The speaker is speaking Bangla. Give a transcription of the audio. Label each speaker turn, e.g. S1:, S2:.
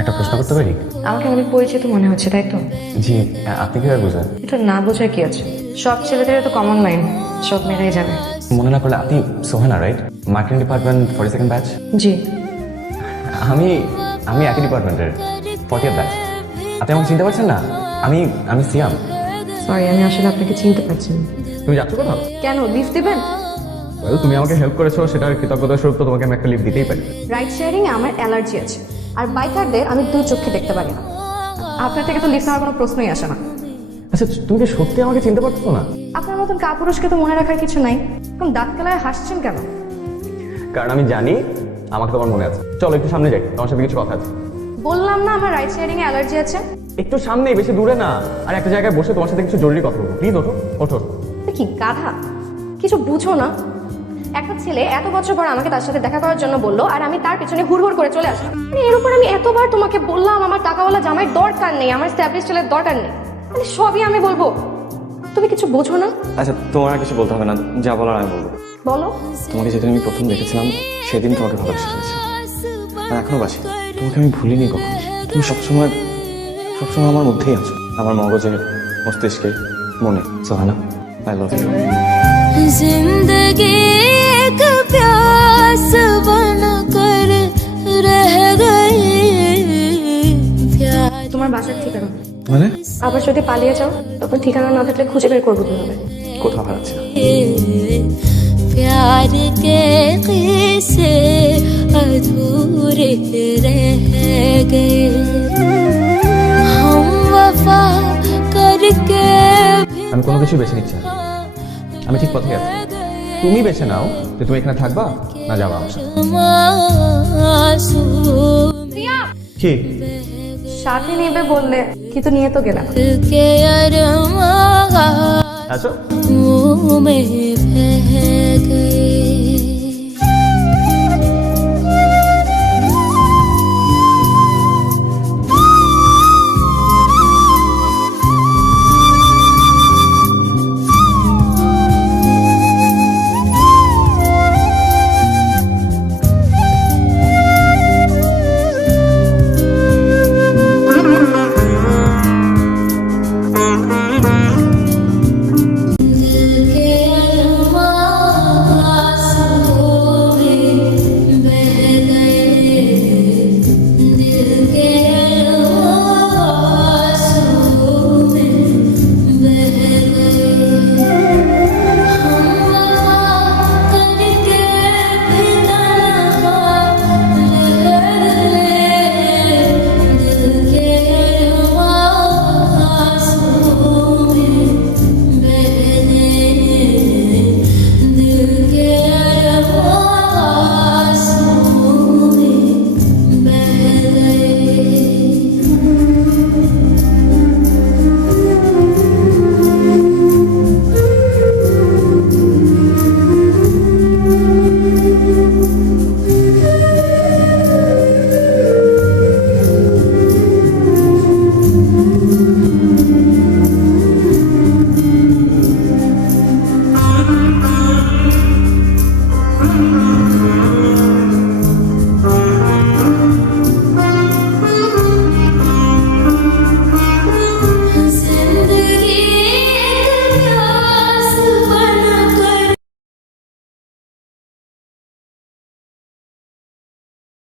S1: একটা প্রশ্ন করতে পারি?
S2: আমাকে অনেক পরিচিত মনে হচ্ছে তাই তো?
S1: জি আপনি কীভাবে বোঝেন?
S2: এটা না বোঝা কি আছে? সব ছেলেদের তো কমন লাইন সব মেয়েরাই জানে
S1: মনে না করলে আপনি Sohana right marketing department forty second batch
S2: ji.
S1: আমি আমি একই ডিপার্টমেন্টের ফর্টি ব্যাচ আপনি আমাকে চিনতে পারছেন না? আমি আমি সিয়াম
S2: সরি আমি আসলে আপনাকে চিনতে পারছি না।
S1: তুমি যাচ্ছ কোথাও?
S2: কেন লিফট দেবেন?
S1: Well, তুমি আমাকে হেল্প করেছ সেটার কৃতজ্ঞতা স্বরূপ তো তোমাকে আমি একটা লিফট দিতেই পারি।
S3: রাইড শেয়ারিং এ আমার অ্যালার্জি আছে। আর বাইকারদের আমি দু চোখে দেখতে পারি না। আপনার থেকে তো লিফট নেওয়ার কোনো প্রশ্নই আসে না।
S1: আচ্ছা তুমি কি সত্যি আমাকে চিনতে পারছ না?
S3: আপনার মতন কাপুরুষকে তো মনে রাখার কিছু নাই। এখন দাঁত কালায় হাসছেন কেন?
S1: কারণ আমি জানি আমাকে তোমার মনে আছে। চলো একটু সামনে যাই তোমার সাথে কিছু কথা আছে।
S3: বললাম না আমার রাইড শেয়ারিং এ অ্যালার্জি আছে?
S1: একটু সামনে বেশি দূরে না। আর একটা জায়গায় বসে তোমার সাথে কিছু জরুরি কথা বলব। প্লিজ ওঠো ওঠো।
S3: কি গাধা? কিছু বুঝো না। একটা ছেলে এত বছর পর আমাকে তার সাথে দেখা করার জন্য বলল আর আমি তার পিছনে হুড়হুড় করে চলে আসলাম। মানে এর উপর আমি এতবার তোমাকে বললাম আমার টাকাওয়ালা জামাই দরকার নেই আমার স্ট্যাবলিশ ছেলের দরকার নেই। মানে সবই আমি বলব। তুমি কিছু বোঝো না?
S4: আচ্ছা তোমার কিছু বলতে হবে না যা বলার আমি বলব।
S3: বলো।
S4: তোমাকে যেদিন আমি প্রথম দেখেছিলাম সেদিন তোমাকে ভালোবেসে ফেলেছি আর এখনও বাসি। তোমাকে আমি ভুলিনি কখনো। তুমি সবসময় সবসময় আমার মধ্যেই আছো। আমার মগজে মস্তিষ্কে মনে। সোহানা আই লাভ ইউ
S5: জিন্দগি एक प्यास बन कर रह गई प्यार
S3: তোমার বাসার ঠিকানা
S4: মানে
S3: আবার যদি পালিয়ে যাও তখন ঠিকানা না থাকলে খুঁজে বের করবো কিভাবে
S4: কোথাও হারাচ্ছি না
S5: प्यार के किस्से अधूरे रह गए हम वफा करके भी
S1: আমি কোনো কিছু বেছে নিচ্ছি না আমি ঠিক পথে আছি তুমি বেছে নাও যে তুমি এখানে থাকবা না যাবা কি?
S3: সাথে নেবে বললে কিন্তু নিয়ে তো গেলাম।
S1: আচ্ছা।